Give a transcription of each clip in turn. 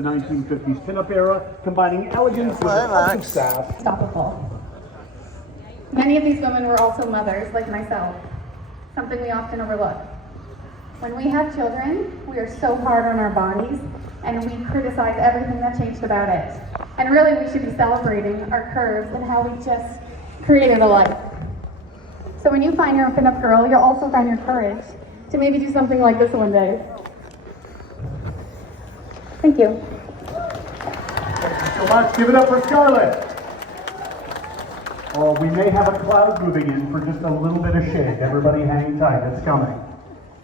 the 1950s pinup era, combining elegance with a touch of sass. Unstoppable. Many of these women were also mothers, like myself, something we often overlook. When we have children, we are so hard on our bodies, and we criticize everything that changed about it. And really, we should be celebrating our curves and how we just created a life. So when you find your pinup girl, you'll also find your courage to maybe do something like this one day. Thank you. Thank you so much. Give it up for Scarlett. Oh, we may have a cloud moving in for just a little bit of shade. Everybody hang tight. It's coming.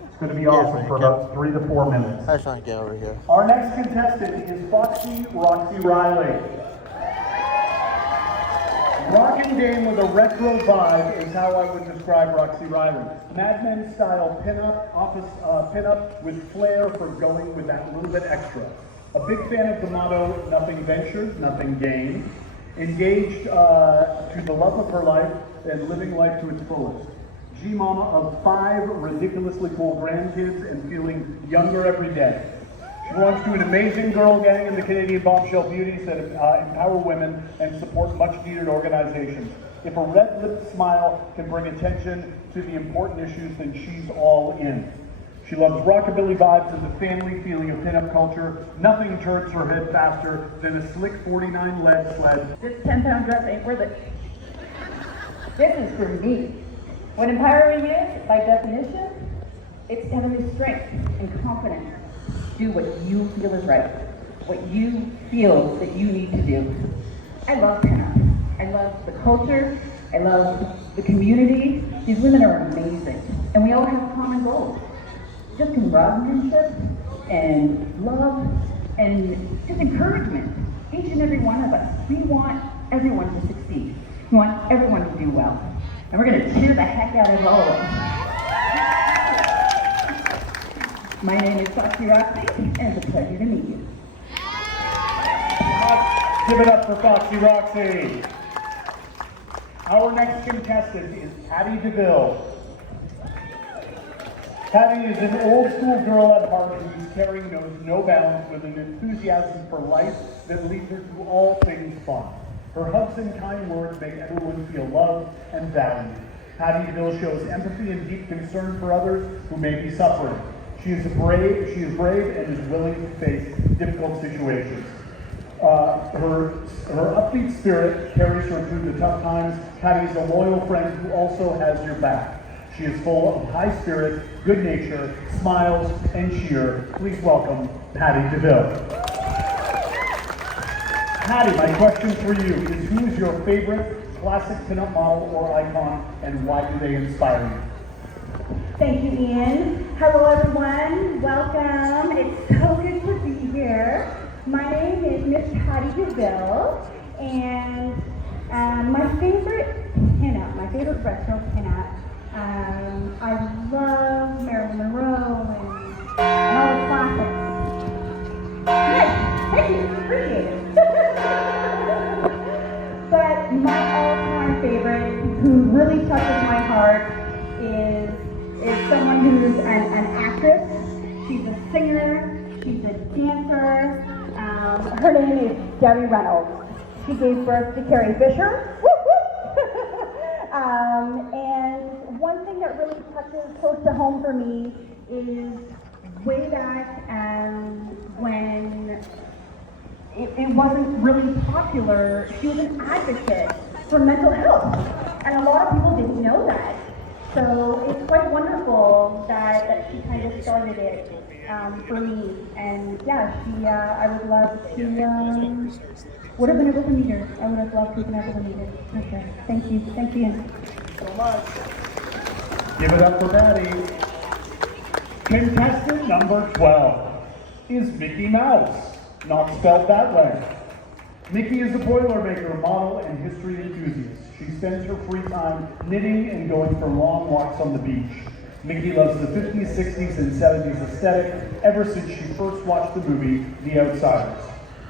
It's going to be awesome for about 3 to 4 minutes. I just want to get over here. Our next contestant is Foxy Roxy Riley. Rocking dame with a retro vibe is how I would describe Roxy Riley. Mad Men style pinup, office pinup with flair for going with that little bit extra. A big fan of the motto, nothing ventured, nothing gained. Engaged to the love of her life and living life to its fullest. G-mama of 5 ridiculously cool grandkids and feeling younger every day. She belongs to an amazing girl gang in the Canadian bombshell beauties that empower women and support much-needed organizations. If a red-lipped smile can bring attention to the important issues, then she's all in. She loves rockabilly vibes and the family feeling of pinup culture. Nothing turns her head faster than a slick 49 lead sled. This 10-pound dress ain't worth it. This is for me. What empowering is, by definition, it's having strength and confidence. Do what you feel is right, what you feel that you need to do. I love pinup. I love the culture. I love the community. These women are amazing, and we all have a common goal. Just camaraderie and love and just encouragement. Each and every one of us. We want everyone to succeed. We want everyone to do well. And we're going to cheer the heck out of all of them. My name is Foxy Roxy, and it's a pleasure to meet you. Give it up for Foxy Roxy. Our next contestant is Patty DeVille. Patty is an old school girl at heart whose caring knows no bounds, with an enthusiasm for life that leads her to all things fun. Her hugs and kind words make everyone feel loved and valued. Patty DeVille shows empathy and deep concern for others who may be suffering. She is brave and is willing to face difficult situations. Her upbeat spirit carries her through the tough times. Patty is a loyal friend who also has your back. She is full of high spirit, good nature, smiles, and cheer. Please welcome Patty DeVille. Patty, my question for you is, who is your favorite classic pinup model or icon, and why do they inspire you? Thank you, Ian. Hello, everyone. Welcome. It's so good to be here. My name is Miss Patty DeVille, and my favorite pinup, my favorite retro pinup, I love Marilyn Monroe and all the classics. Nice. Thank you. Appreciate it. But my all-time favorite, who really touches my heart, is someone who's an actress. She's a singer. She's a dancer. Her name is Debbie Reynolds. She gave birth to Carrie Fisher. And one thing that really touches close to home for me is way back when it wasn't really popular, she was an advocate for mental health. And a lot of people didn't know that. So it's quite wonderful that she kind of started it for me. And yeah, I would love to, would have been able to meet her. I would have loved to have been able to meet her. Okay, thank you. Thank you. So much. Give it up for Patty. Contestant number 12 is Mickey Mouse, not spelled that way. Mickey is a Boilermaker model and history enthusiast. She spends her free time knitting and going for long walks on the beach. Mickey loves the 50s, 60s, and 70s aesthetic ever since she first watched the movie The Outsiders.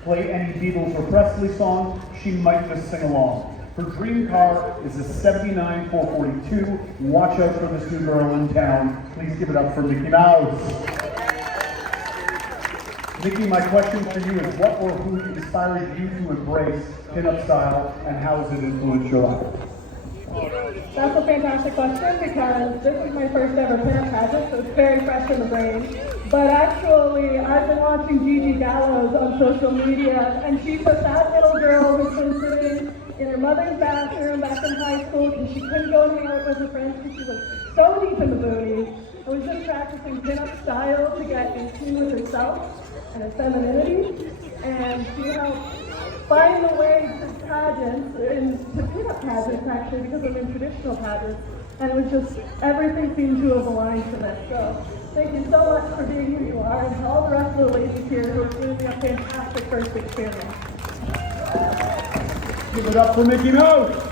Play any Beatles or Presley song, she might just sing along. Her dream car is a 79 442. Watch out for this new girl in town. Please give it up for Mickey Mouse. Nikki, my question for you is what or who inspires you to embrace pinup style and how has it influenced your life? That's a fantastic question because this is my first ever pinup pageant, so it's very fresh in the brain. But actually, I've been watching Gigi Gallows on social media, and she's a sad little girl who's been sitting in her mother's bathroom back in high school because she couldn't go and hang out with her friends because she was so deep in the booty. I was just practicing pinup style to get in tune with herself and her femininity, and she helped find the way to pageants, to pinup pageants actually, because I'm in traditional pageants, and it was just, everything seemed to have aligned to this. So thank you so much for being who you are, and to all the rest of the ladies here who are doing a fantastic first experience. Give it up for Mickey Mouse!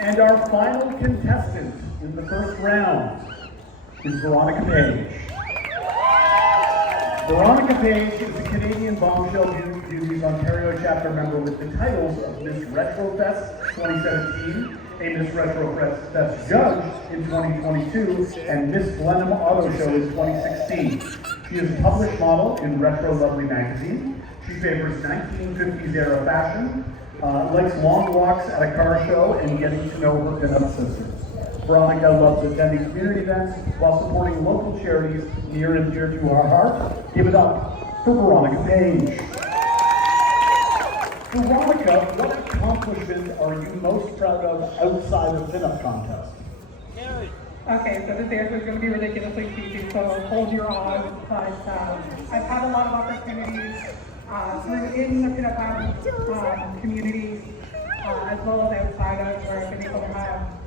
And our final contestant in the first round is Veronica Page. Veronica Page is a Canadian Bombshell Beauties Ontario chapter member with the titles of Miss Retrofest 2017, a Miss Retrofest judge in 2022, and Miss Blenheim Auto Show in 2016. She is a published model in Retro Lovely magazine. She favors 1950s era fashion, likes long walks at a car show, and getting to know her pinup sisters. Veronica loves attending community events while supporting local charities near and dear to her heart. Give it up for Veronica Page. Veronica, what accomplishment are you most proud of outside of pinup contest? Okay, so this answer is going to be ridiculously cheesy, so hold your odds, but I've had a lot of opportunities in the pinup pageant community, as well as outside of, where I've been able to have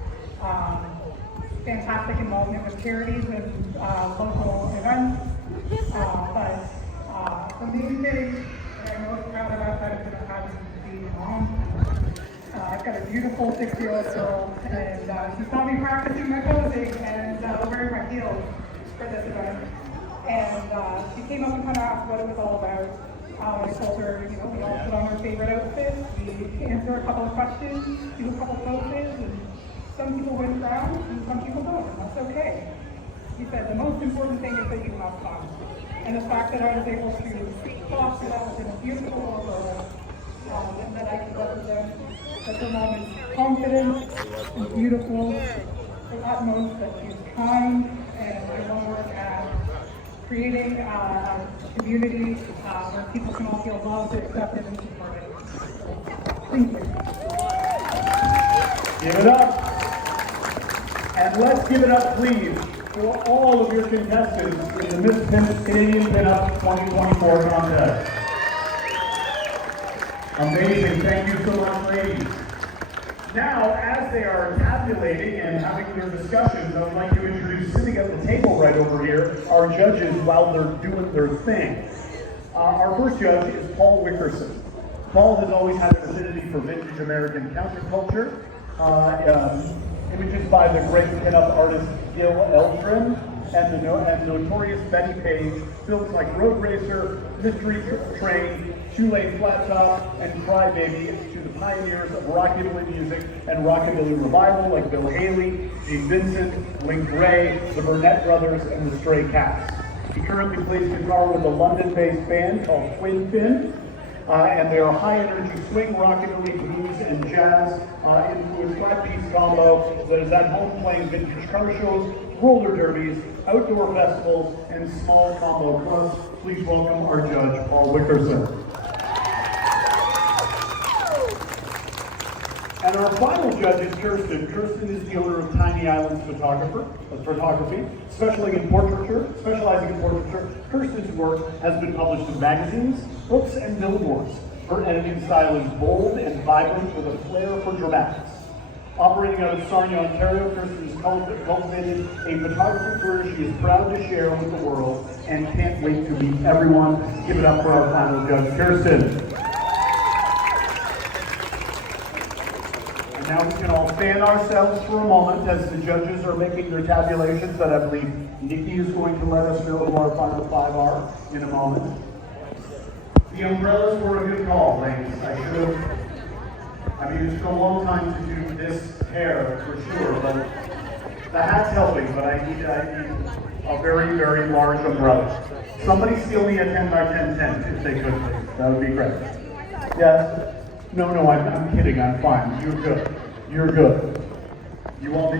fantastic involvement with charities and local events. But the main thing that I'm most proud of outside of pinup pageant is being a mom. I've got a beautiful 6-year-old girl, and she saw me practicing my posing and wearing my heels for this event. And she came up and kind of asked what it was all about. I told her, you know, we all put on our favorite outfits, we answer a couple of questions, do a couple of poses, and some people win rounds and some people don't, and that's okay. She said the most important thing is that you have fun. And the fact that I was able to foster that within a beautiful little girl, and that I can represent that her mom is confident and beautiful, the utmost, that she's kind, and I want to work at creating a community where people can all feel loved, accepted, and supported. Thank you. Give it up. And let's give it up, please, for all of your contestants in the Miss Canadian Pinup 2024 contest. Amazing. Thank you so much, ladies. Now, as they are tabulating and having their discussions, I would like to introduce, sitting at the table right over here, our judges while they're doing their thing. Our first judge is Paul Wickerson. Paul has always had an affinity for vintage American counterculture, images by the great pinup artist Gil Eldrin, and the notorious Betty Page, films like Road Racer, Mystery Train, Shoelace Flat Top, and Cry Baby, to the pioneers of rockabilly music and rockabilly revival like Bill Haley, Gene Vincent, Link Wray, the Burnett Brothers, and the Stray Cats. He currently plays guitar with a London-based band called Twin Fin, and they are high-energy swing, rockabilly, blues, and jazz influenced five-piece combo that is at home playing vintage car shows, roller derbies, outdoor festivals, and small combo clubs. Please welcome our judge, Paul Wickerson. And our final judge is Kirsten. Kirsten is the owner of Tiny Islands Photography, specializing in portraiture. Kirsten's work has been published in magazines, books, and billboards. Her editing style is bold and vibrant with a flair for dramatics. Operating out of Sarnia, Ontario, Kirsten has cultivated a photography career she is proud to share with the world and can't wait to meet everyone. Give it up for our final judge, Kirsten. Now we can all fan ourselves for a moment as the judges are making their tabulations that I believe Nikki is going to let us know who our final five are in a moment. The umbrellas were a good call, ladies. I mean, it's been a long time to do this hair for sure, but The hat's helping, but I need a very, very large umbrella. Somebody steal me a 10 by 10 tent, if they could, please. That would be great. Yes? No, I'm kidding. I'm fine. You're good. You're good. You won't be